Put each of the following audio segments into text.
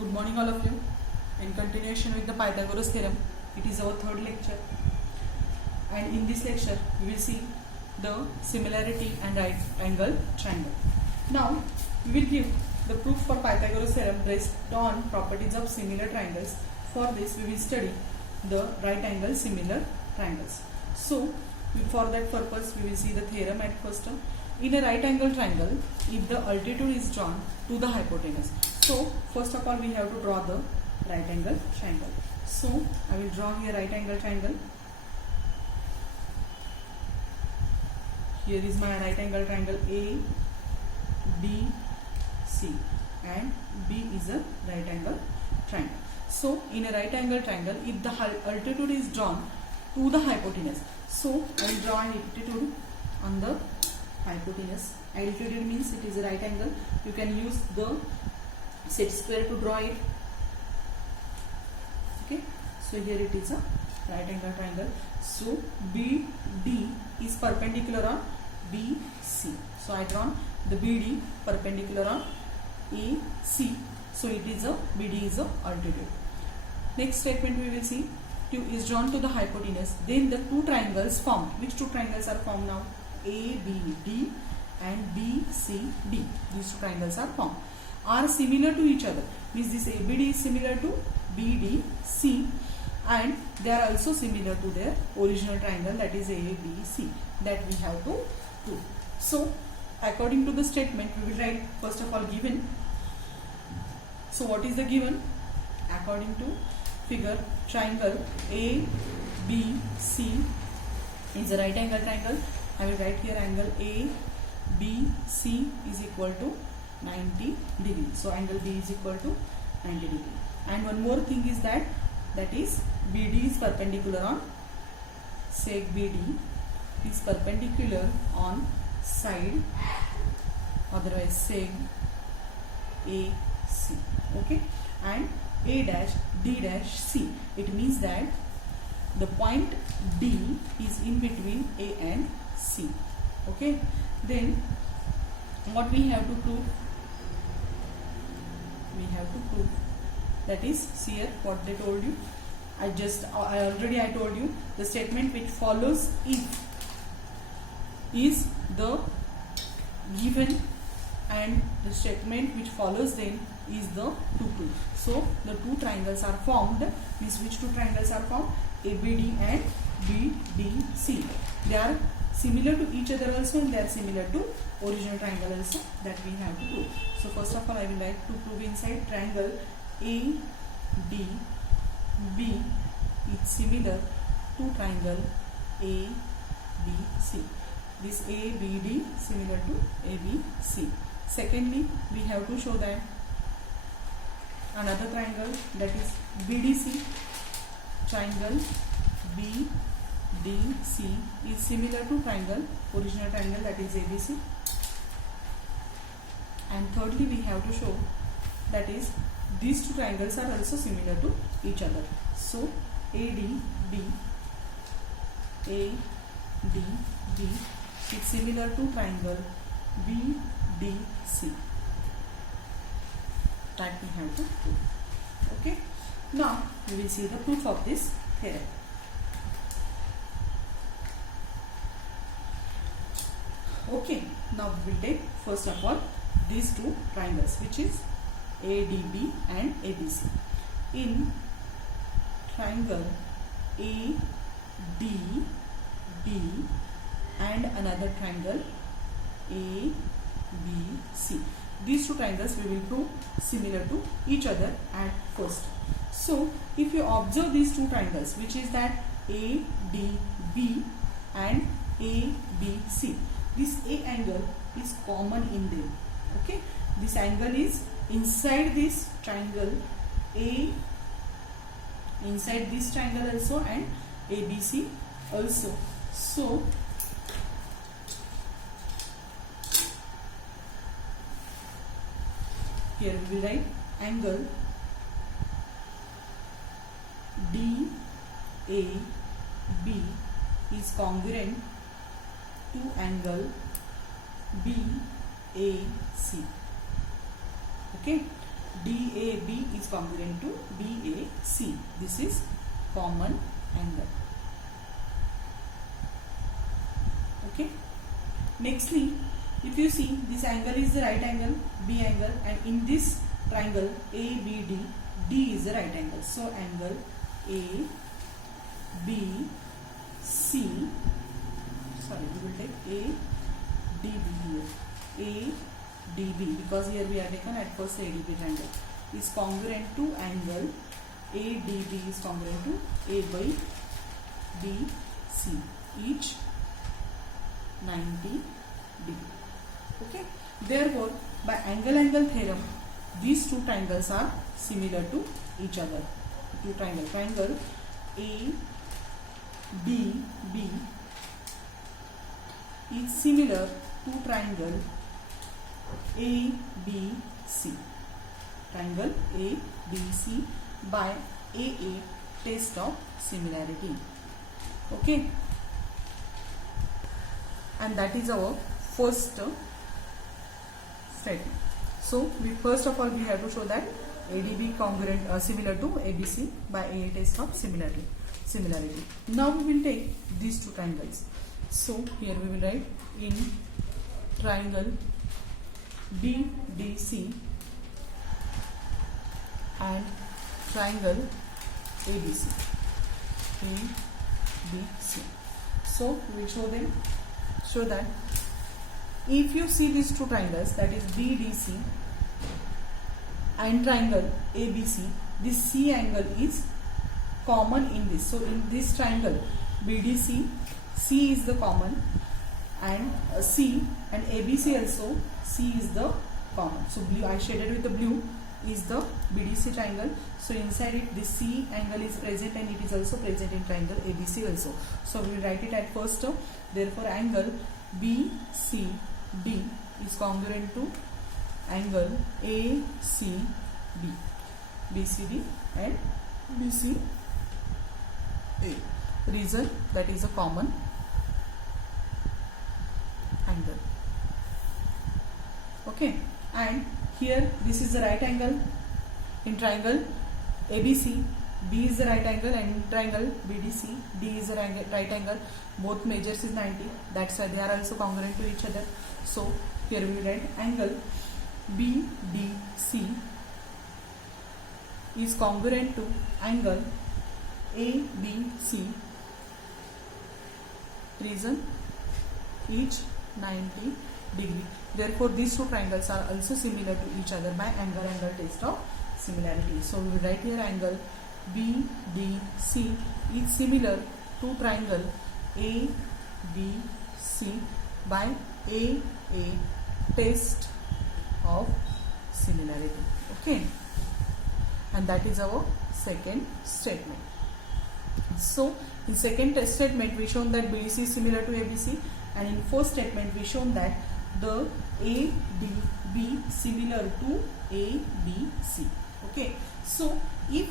Good morning all of you. In continuation with the Pythagoras theorem, it is our third lecture, and in this lecture we will see the similarity and right angle triangle. Now we will give the proof for Pythagoras theorem based on properties of similar triangles. For this we will study the right angle similar triangles. So for that purpose we will see the theorem at first. In a right angle triangle, if the altitude is drawn to the hypotenuse, so first of all we have to draw the right angle triangle. So I will draw here right angle triangle. Here is my right angle triangle A, B, C, and B is a right angle triangle. So in a right angle triangle, if the altitude is drawn to the hypotenuse, so I will draw an altitude on the hypotenuse. Altitude means it is a right angle. You can use the set square to draw it. Okay, so here it is a right angle triangle. So BD is perpendicular on BC. So I drawn the BD perpendicular on AC. So it is a BD is a altitude. Next statement we will see, Q is drawn to the hypotenuse. Then the two triangles formed. Which two triangles are formed now? ABD and BCD. These two triangles are formed. Are similar to each other. Means this ABD is similar to BDC, and they are also similar to their original triangle, that is ABC, that we have to prove. So according to the statement we will write first of all given. So what is the given? According to figure, triangle ABC is a right angle triangle. I will write here angle ABC is equal to 90 degree. So angle B is equal to 90 degree. And one more thing is that is BD is perpendicular on sec BD is perpendicular on side, otherwise seg AC. Okay, and A dash D dash C. It means that the point D is in between A and C. Okay, then what we have to prove? We have to prove that is, see here what they told you. I told you the statement which follows if is the given, and the statement which follows then is the to prove. So the two triangles are formed. Means which two triangles are formed? ABD and BDC. They are similar to each other also, and they are similar to original triangle also, that we have to prove. So first of all I will like to prove inside triangle ADB is similar to triangle ABC. This ABD similar to ABC. Secondly, we have to show that another triangle, that is BDC, triangle BDC is similar to triangle, original triangle, that is ABC. And thirdly, we have to show that is these two triangles are also similar to each other. So ADB is similar to triangle BDC. That we have to prove. Okay. Now we will see the proof of this theorem. Okay. Now we will take first of all these two triangles, which is ADB and ABC. In triangle ADB and another triangle ABC, these two triangles we will prove similar to each other at first. So if you observe these two triangles, which is that ADB and ABC, this A angle is common in them. Okay, this angle is inside this triangle inside this triangle also, and ABC also. So here we will write angle DAB is congruent to angle BAC. Okay, DAB is congruent to BAC. This is common angle. Okay. Nextly, if you see, this angle is the right angle, B angle, and in this triangle ABD, D is the right angle. So angle ABC, sorry, we will take ADB here. ADB, because here we are taken at first ADB triangle, is congruent to angle ADB is congruent to A by BC, each 90 degree. Okay. Therefore, by angle-angle theorem, these two triangles are similar to each other. Two triangle ADB is similar to triangle ABC. Triangle ABC by AA, test of similarity. Okay. And that is our first statement. So first of all we have to show that ADB congruent similar to ABC by AA test of similarity. Now we will take these two triangles. So here we will write in triangle BDC and triangle ABC. So we will show that if you see these two triangles, that is BDC and triangle ABC, this C angle is common in this. So in this triangle BDC, C is the common, and C and ABC also, C is the common. So blue, I shaded with the blue, is the BDC triangle. So inside it this C angle is present, and it is also present in triangle ABC also. So we will write it at first. Therefore angle BCD is congruent to angle ACB. BCD and BCA. Reason, that is a common angle. Okay. And here this is the right angle in triangle ABC. B is the right angle, and in triangle BDC, D is the right angle. Both measures is 90. That's why they are also congruent to each other. So here we write angle BDC is congruent to angle ABC. Reason, each 90 degree. Therefore these two triangles are also similar to each other by angle-angle test of similarity. So we will write here angle BDC is similar to triangle ABC by AA test of similarity. Okay. And that is our second statement. So in second test statement we shown that BDC is similar to ABC, and in first statement we shown that the ADB similar to ABC. Okay. So if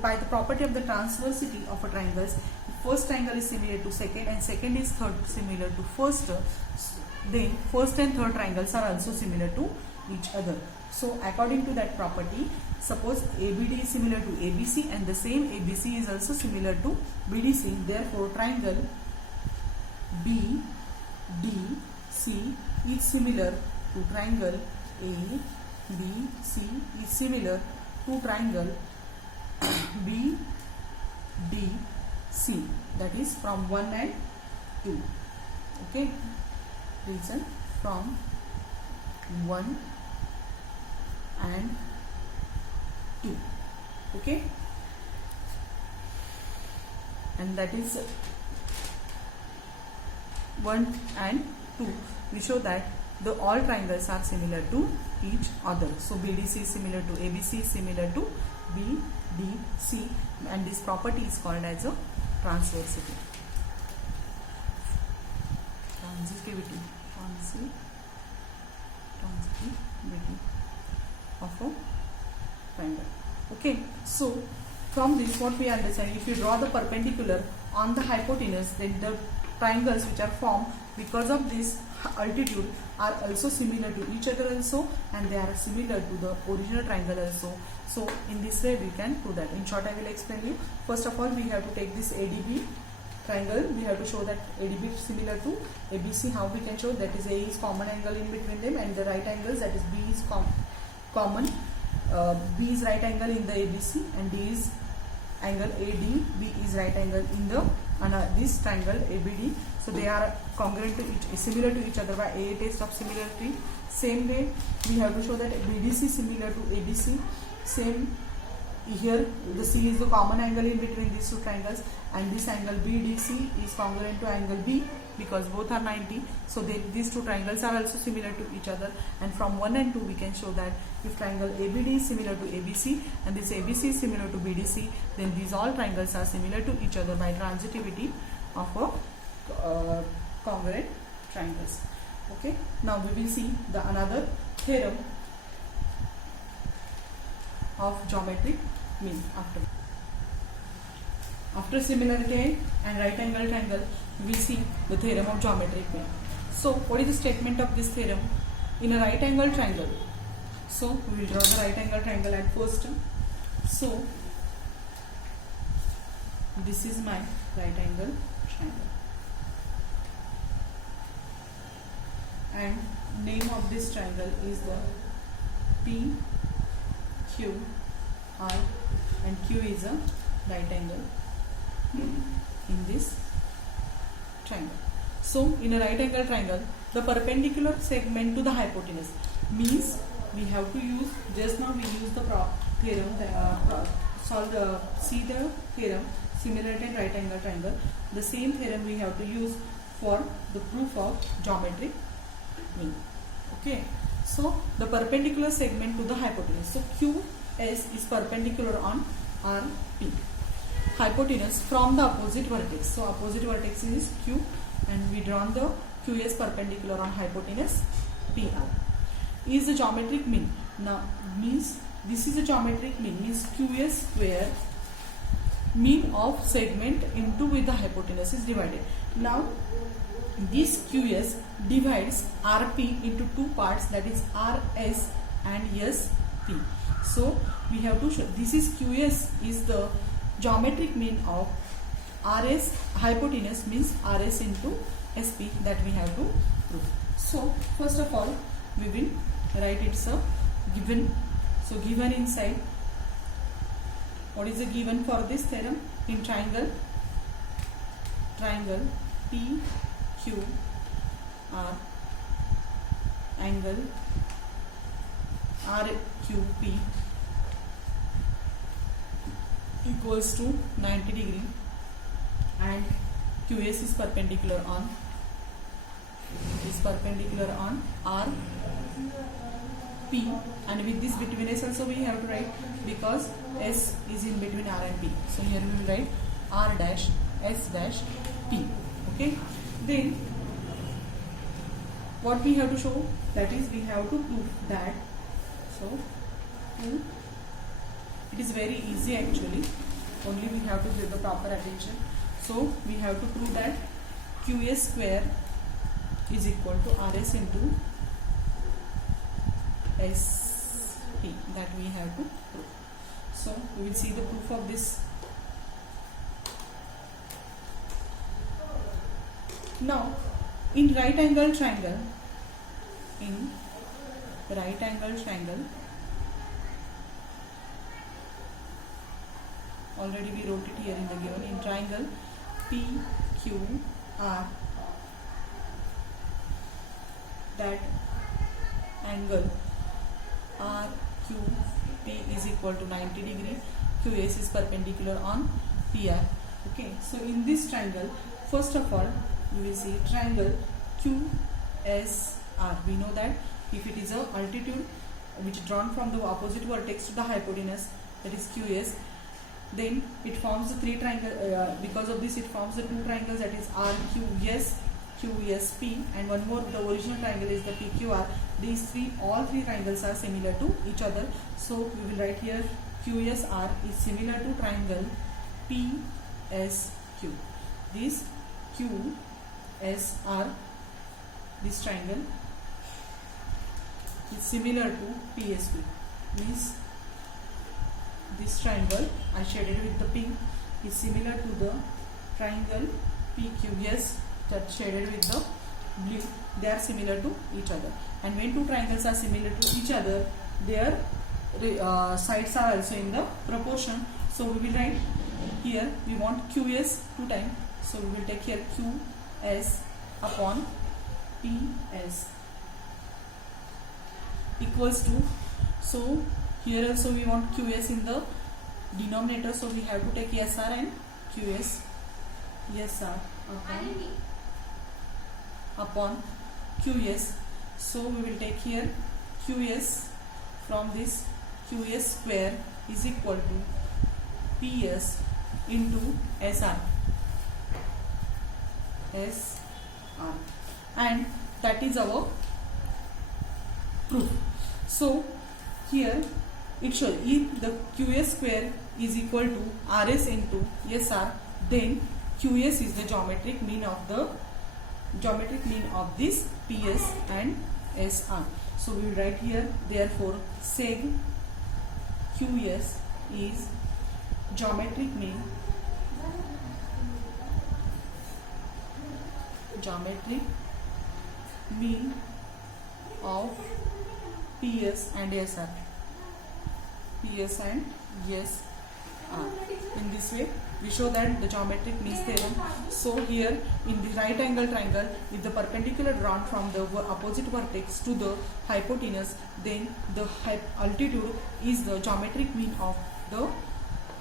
by the property of the transversity of a triangles, first triangle is similar to second and second is third similar to first, then first and third triangles are also similar to each other. So according to that property, suppose ABD is similar to ABC and the same ABC is also similar to BDC. Therefore triangle BDC is similar to triangle ABC is similar to triangle BDC, that is from 1 and 2. Okay. Reason, from 1 and 2. Okay. And that is 1 and 2. We show that the all triangles are similar to each other. So BDC is similar to ABC is similar to BDC, and this property is called as a transversity. Transitivity of a triangle. Okay. So from this what we understand, if you draw the perpendicular on the hypotenuse, then the triangles which are formed because of this altitude are also similar to each other also, and they are similar to the original triangle also. So in this way we can prove that. In short, I will explain you. First of all, we have to take this ADB triangle. We have to show that ADB is similar to ABC. How we can show that is A is common angle in between them, and the right angles, that is B is common. B is right angle in the ABC, and D is angle AD. B is right angle in the this triangle ABD. So they are congruent to each, similar to each other by a test of similarity. Same way we have to show that BDC similar to ABC. Same here, the C is the common angle in between these two triangles, and this angle BDC is congruent to angle B because both are 90. So these two triangles are also similar to each other, and from 1 and 2 we can show that if triangle ABD is similar to ABC and this ABC is similar to BDC, then these all triangles are similar to each other by transitivity of a congruent triangles. Okay, now we will see the another theorem of geometric mean. After similarity and right angle triangle, we see the theorem of geometric mean. So what is the statement of this theorem? In a right angle triangle, so we will draw the right angle triangle at first. So this is my right angle triangle, and name of this triangle is the P, Q, R, and Q is a right angle in this triangle. So in a right angle triangle, the perpendicular segment to the hypotenuse means we have to use, just now we used the theorem, see the theorem similarity and right angle triangle. The same theorem we have to use for the proof of geometric mean. Okay, so the perpendicular segment to the hypotenuse. So QS is perpendicular on RP, hypotenuse from the opposite vertex. So opposite vertex is Q, and we drawn the QS perpendicular on hypotenuse PR. Is the geometric mean. Now means this is a geometric mean, means QS square mean of segment into with the hypotenuse is divided. Now this QS divides RP into two parts, that is RS and SP. So we have to show this is QS is the geometric mean of RS, hypotenuse means RS into SP, that we have to prove. So first of all we will write it's a given. So given inside, what is the given for this theorem? In triangle P, Q, R, angle RQP equals to 90 degree, and QS is perpendicular on RP, and with this between S also we have to write because S is in between R and P. So here we will write R dash S dash P. Okay, then what we have to show, that is we have to prove that. So it is very easy actually, only we have to give the proper attention. So we have to prove that QS square is equal to RS into SP, that we have to prove. So we will see the proof of this. Now in right angle triangle, already we wrote it here in the given. In triangle PQR, that angle RQP is equal to 90 degree. QS is perpendicular on PR. Okay, so in this triangle, first of all we will see triangle QSR. We know that if it is a altitude which drawn from the opposite vertex to the hypotenuse, that is QS, then it forms the three triangles. Because of this it forms the two triangles, that is RQS, QSP, and one more, the original triangle is the PQR. These all three triangles are similar to each other. So we will write here QSR is similar to triangle PSQ. This Q SR, this triangle is similar to PSP. Means this triangle I shaded with the pink is similar to the triangle PQS that shaded with the blue. They are similar to each other, and when two triangles are similar to each other, their sides are also in the proportion. So we will write here, we want QS 2 times, so we will take here QS upon PS equals to, so here also we want QS in the denominator, so we have to take SR and QS, SR upon QS. So we will take here QS from this QS square is equal to PS into SR, and that is our proof. So here it shows if the QS square is equal to RS into SR, then QS is the geometric mean of this PS and SR. So we will write here, therefore seg QS is geometric mean of PS and SR. In this way we show that the geometric means theorem. So here in the right angle triangle, if the perpendicular drawn from the opposite vertex to the hypotenuse, then the altitude is the geometric mean of the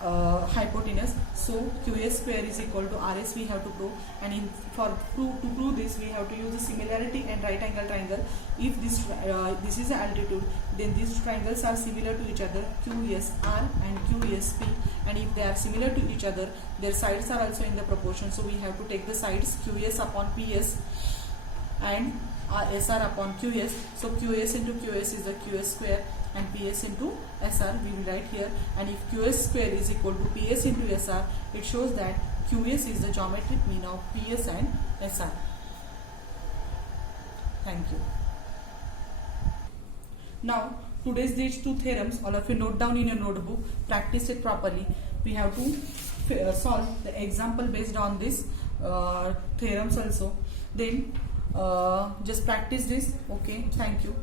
hypotenuse. So QS square is equal to RS we have to prove, and to prove this we have to use the similarity and right angle triangle. If this is the altitude, then these triangles are similar to each other, QSR and QSP, and if they are similar to each other, their sides are also in the proportion. So we have to take the sides QS upon PS and SR upon QS. So QS into QS is the QS square, and PS into SR we will write here, and if QS square is equal to PS into SR, it shows that QS is the geometric mean of PS and SR. Thank you. Now today's these two theorems, all of you note down in your notebook, practice it properly. We have to solve the example based on this theorems also. Then just practice this. Okay, thank you.